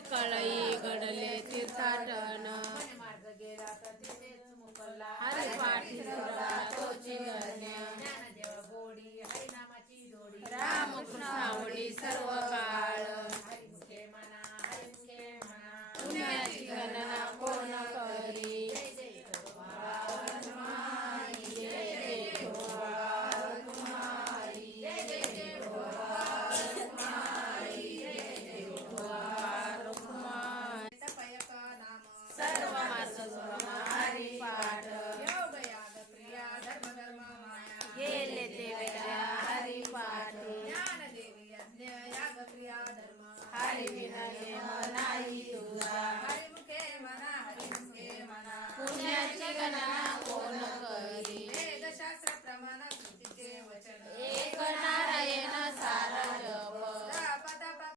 कळई घडले तीर्थाटन मार्ग गेला तर तिथेच मुकला हरी पाठी सुरा तोची गण्य ज्ञानदेव गोडी हरिनामाची जोडी रामकृष्ण आवडी सर्व काळ हरिमुखे म्हणा हरिमुखे म्हणा पुण्याची गणना कोण करी जय जय तुम्हारी जय जय तुम्हारी जय जय सर्व मार्ग हरी पाठ योग याग क्रिया धर्म धर्म माया गेले ते वेळा हरी पाठ ज्ञान देवी यज्ञ याग क्रिया धर्म हरी विना नाही